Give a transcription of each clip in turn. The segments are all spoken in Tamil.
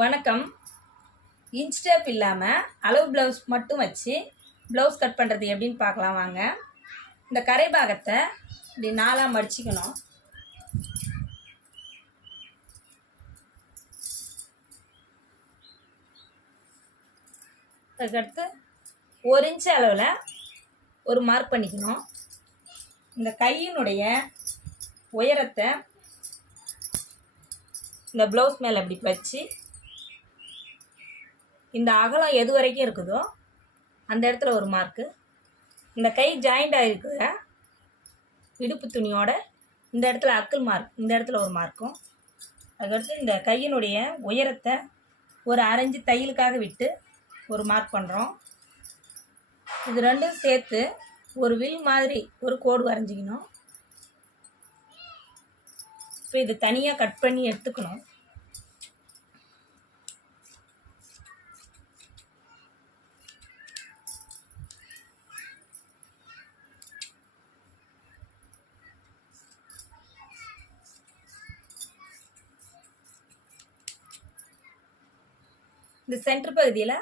வணக்கம். இன்ச் டேப் இல்லாமல் அளவு ப்ளவுஸ் மட்டும் வச்சு ப்ளவுஸ் கட் பண்ணுறது எப்படின்னு பார்க்கலாம் வாங்க. இந்த கரை பாகத்தை இப்படி 4ஆக மடிச்சிக்கணும். அதுக்கடுத்து 1 இன்ச் அளவில் ஒரு மார்க் பண்ணிக்கணும். இந்த கையினுடைய உயரத்தை இந்த ப்ளவுஸ் மேலே இப்படி வச்சு இந்த அகலம் எது வரைக்கும் இருக்குதோ அந்த இடத்துல ஒரு மார்க்கு. இந்த கை ஜாயிண்ட் ஆகிருக்குற இடுப்பு துணியோட இந்த இடத்துல அக்கிள் மார்க், இந்த இடத்துல ஒரு மார்க்கும். அதுக்கடுத்து இந்த கையினுடைய உயரத்தை ஒரு 1/2 இன்ச் தையலுக்காக விட்டு ஒரு மார்க் பண்ணுறோம். இது ரெண்டும் சேர்த்து ஒரு வில் மாதிரி ஒரு கோடு வரைஞ்சிக்கணும். இப்போ இது தனியாக கட் பண்ணி எடுத்துக்கணும். இந்த சென்டர் பகுதியில்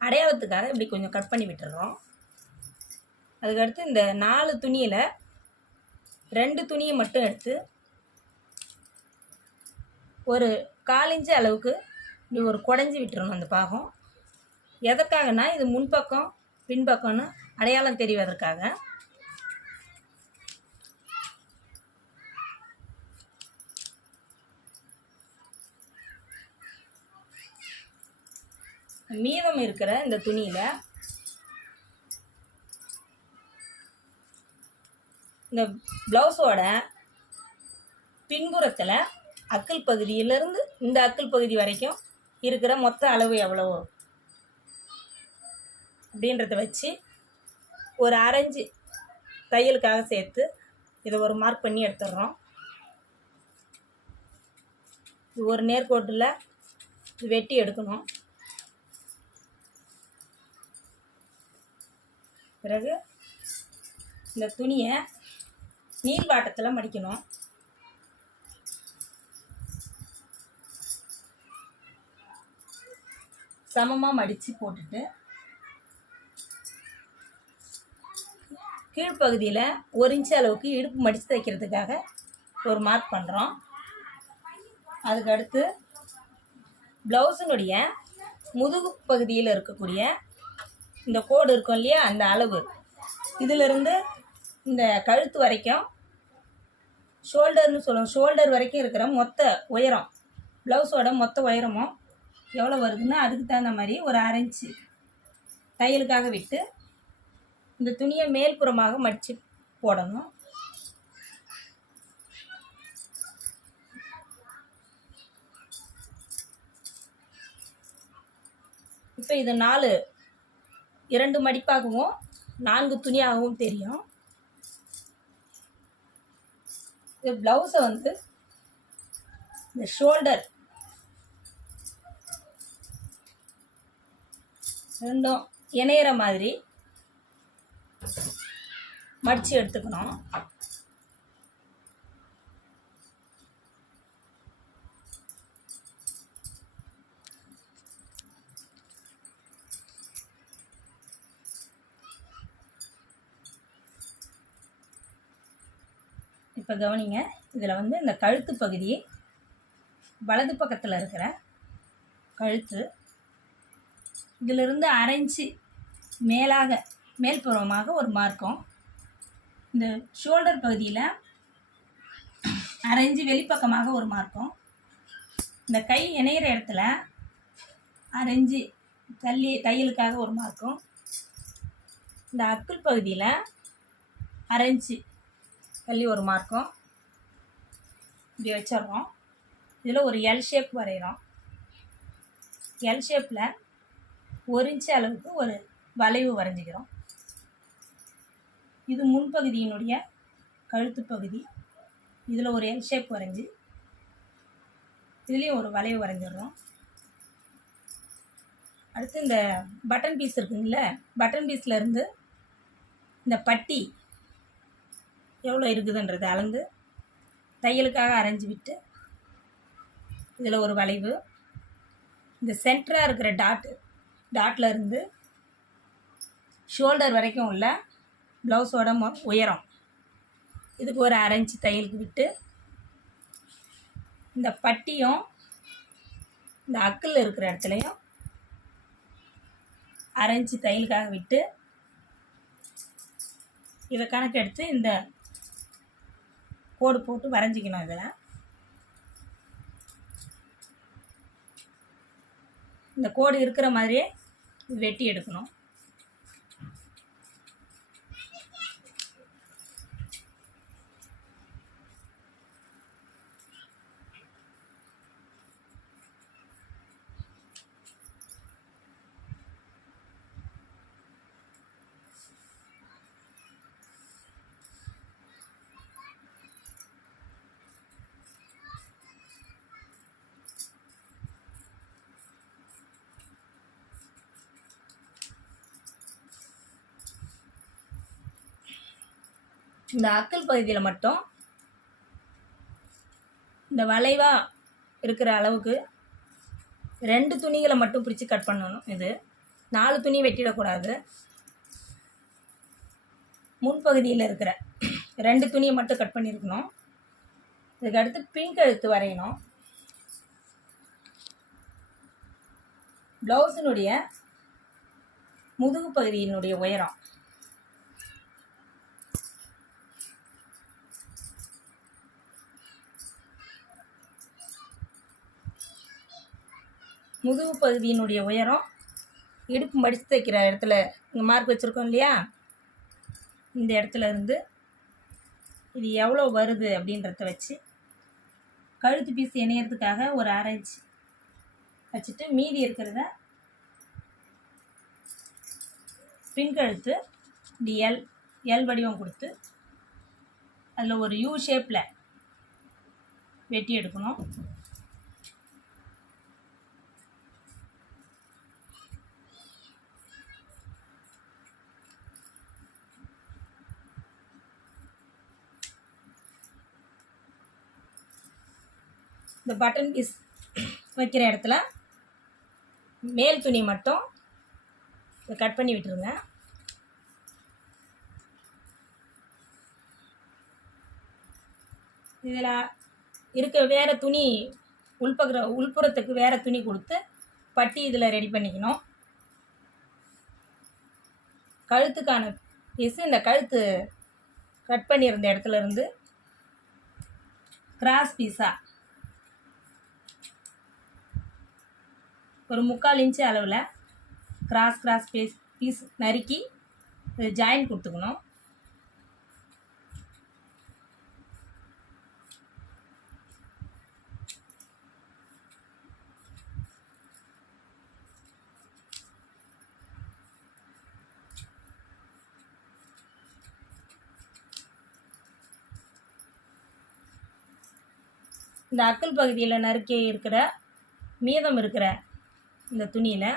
அடையாளத்துக்காக இப்படி கொஞ்சம் கட் பண்ணி விட்டுறோம். அதுக்கடுத்து இந்த 4 துணியில் 2 துணியை மட்டும் எடுத்து ஒரு 1/4 இன்ச்சு அளவுக்கு இப்படி ஒரு குடஞ்சி விட்டுறணும். அந்த பாகம் எதற்காகனா இது முன்பக்கம் பின்பக்கம்னு அடையாளம் தெரிவதற்காக. மீதம் இருக்கிற இந்த துணியில் இந்த ப்ளவுஸோட பின்புறத்தில் அக்கிள் பகுதியிலேருந்து இந்த அக்கிள் பகுதி வரைக்கும் இருக்கிற மொத்த அளவு எவ்வளவோ அப்படின்றத வச்சு ஒரு 1/2 இன்ச்சு தையலுக்காக சேர்த்து இதை ஒரு மார்க் பண்ணி எடுத்துடுறோம். இது ஒரு நேர்கோட்டில் வெட்டி எடுக்கணும். பிறகு இந்த துணியை நீள்வாட்டத்தில் மடிக்கணும். சமமாக மடித்து போட்டுட்டு கீழ்ப்பகுதியில் 1 இன்ச் அளவுக்கு இடுப்பு மடித்து தைக்கிறதுக்காக ஒரு மார்க் பண்ணுறோம். அதுக்கடுத்து ப்ளவுஸினுடைய முதுகு பகுதியில் இருக்கக்கூடிய இந்த கோடு இருக்கும் இல்லையா, அந்த அளவு இதிலிருந்து இந்த கழுத்து வரைக்கும் ஷோல்டர்னு சொல்லுவோம், ஷோல்டர் வரைக்கும் இருக்கிற மொத்த உயரம், ப்ளவுஸோட மொத்த உயரமும் எவ்வளோ வருதுன்னா அதுக்கு தகுந்த மாதிரி ஒரு 1/2 இன்ச்சு தையலுக்காக விட்டு இந்த துணியை மேல்புறமாக மடித்து போடணும். இப்போ இது 2 மடிப்பாகவும் 4 துணியாகவும் தெரியும். இது ப்ளவுஸை வந்து இந்த ஷோல்டர் ரெண்டும் இணையிற மாதிரி மடித்து எடுத்துக்கணும். இப்போ கவனிங்க, இதில் வந்து இந்த கழுத்து பகுதி வலது பக்கத்தில் இருக்கிற கழுத்து இதிலிருந்து 1/2 இன்ச்சு மேல்புறமாக ஒரு மார்க்கும், இந்த ஷோல்டர் பகுதியில் 1/2 இன்ச்சு வெளிப்பக்கமாக ஒரு மார்க்கும், இந்த கை இணையிற இடத்துல 1/2 இன்ச்சு தள்ளி தையலுக்காக ஒரு மார்க்கும், இந்த அக்கிள் பகுதியில் 1/2 இன்ச்சு தள்ளி ஒரு மார்க்கும் இப்படி வச்சிடுறோம். இதில் ஒரு எல் ஷேப் வரைகிறோம். எல் ஷேப்பில் 1 இன்ச்சு அளவுக்கு ஒரு வளைவு வரைஞ்சிக்கிறோம். இது முன்பகுதியினுடைய கழுத்து பகுதி. இதில் ஒரு எல் ஷேப் வரைஞ்சி இதுலேயும் ஒரு வளைவு வரைஞ்சிடுறோம். அடுத்து இந்த பட்டன் பீஸ் இருக்குங்கள, பட்டன் பீஸ்லேருந்து இந்த பட்டி எவ்வளோ இருக்குதுன்றதை அளந்து தையலுக்காக அரைஞ்சி விட்டு இதில் ஒரு வளைவு, இந்த சென்டராக இருக்கிற டாட்டில் இருந்து ஷோல்டர் வரைக்கும் உள்ள ப்ளவுஸோட உயரம் இதுக்கு ஒரு 1/2 இன்ச் தையலுக்கு விட்டு, இந்த பட்டியும் இந்த அக்கில் இருக்கிற இடத்துலையும் 1/2 இன்ச் தையலுக்காக விட்டு, இதை கணக்கு எடுத்து இந்த கோடு போட்டு வரைஞ்சிக்கணும். இதில் இந்த கோடு இருக்கிற மாதிரியே வெட்டி எடுக்கணும். இந்த அக்கல் பகுதியில் மட்டும் இந்த வளைவாக இருக்கிற அளவுக்கு 2 துணிகளை மட்டும் பிரித்து கட் பண்ணணும். இது 4 துணி வெட்டிடக்கூடாது. முன்பகுதியில் இருக்கிற 2 துணியை மட்டும் கட் பண்ணியிருக்கணும். இதுக்கு அடுத்து பின் கழுத்து வரையணும். ப்ளவுஸினுடைய முதுகு பகுதியினுடைய உயரம் முதுகு பகுதியினுடைய உயரம் இடுப்பு மடித்து தைக்கிற இடத்துல இங்கே மார்க் வச்சுருக்கோம் இல்லையா, இந்த இடத்துல இருந்து இது எவ்வளோ வருது அப்படின்றத வச்சு கழுத்து பீஸ் இணையறதுக்காக ஒரு 1/2 இன்ச் வச்சுட்டு மீதி இருக்கிறத பின்கழுத்து இப்படி எல் வடிவம் கொடுத்து அதில் ஒரு யூ ஷேப்பில் வெட்டி எடுக்கணும். இந்த பட்டன் பீஸ் வைக்கிற இடத்துல மேல் துணி மட்டும் கட் பண்ணி விட்டுருங்க. இதில் இருக்க வேறு துணி உள்புறத்துக்கு வேறு துணி கொடுத்து பட்டி இதில் ரெடி பண்ணிக்கணும். கழுத்துக்கான பீஸு இந்த கழுத்து கட் பண்ணியிருந்த இடத்துல இருந்து கிராஸ் பீஸாக ஒரு 3/4 இன்ச்சு அளவில் கிராஸ் பீஸ் நறுக்கி ஜாயின் கொடுத்துக்கணும். இந்த அக்கல் பகுதியில் நறுக்கி இருக்கிற மீதம் இருக்கிற இந்த துணியில்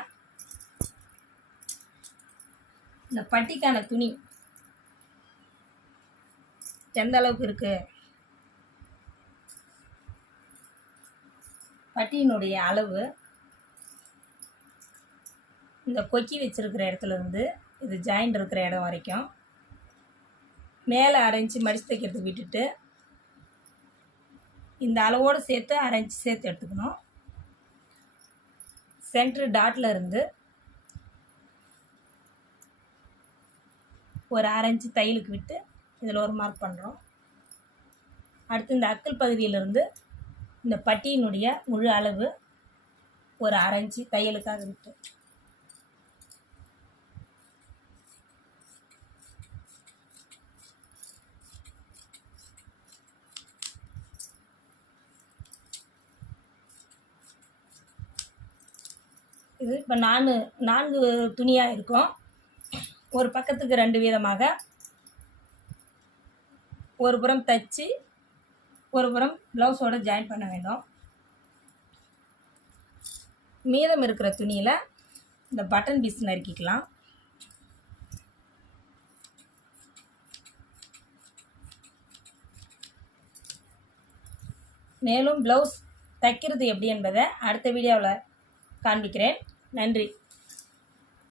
இந்த பட்டிக்கான துணி எந்த அளவுக்கு இருக்குது, பட்டியினுடைய அளவு இந்த கொக்கி வச்சிருக்கிற இடத்துல இருந்து இது ஜாயிண்ட் இருக்கிற இடம் வரைக்கும் மேலே 1/2 இன்ச்சு மடித்து தைக்கிறதுக்கு விட்டுட்டு இந்த அளவோடு சேர்த்து 1/2 இன்ச்சு சேர்த்து எடுத்துக்கணும். சென்ட்ரு டாட்டில் இருந்து ஒரு 1/2 இன்ச்சு தையலுக்கு விட்டு இதில் ஒரு மார்க் பண்ணுறோம். அடுத்து இந்த அக்கல் பகுதியிலிருந்து இந்த பட்டியினுடைய முழு அளவு ஒரு 1/2 இன்ச்சு தையலுக்காக விட்டு இது இப்போ 4 துணியாக இருக்கும். ஒரு பக்கத்துக்கு 2 வீதமாக ஒரு புறம் தைச்சி ஒரு புறம் ப்ளவுஸோடு ஜாயின் பண்ண வேண்டும். மீதம் இருக்கிற துணியில் இந்த பட்டன் பீஸ் நறுக்கிக்கலாம். மேலும் ப்ளவுஸ் தைக்கிறது எப்படி என்பதை அடுத்த வீடியோவில் காண்பிக்கிறேன். நன்றி.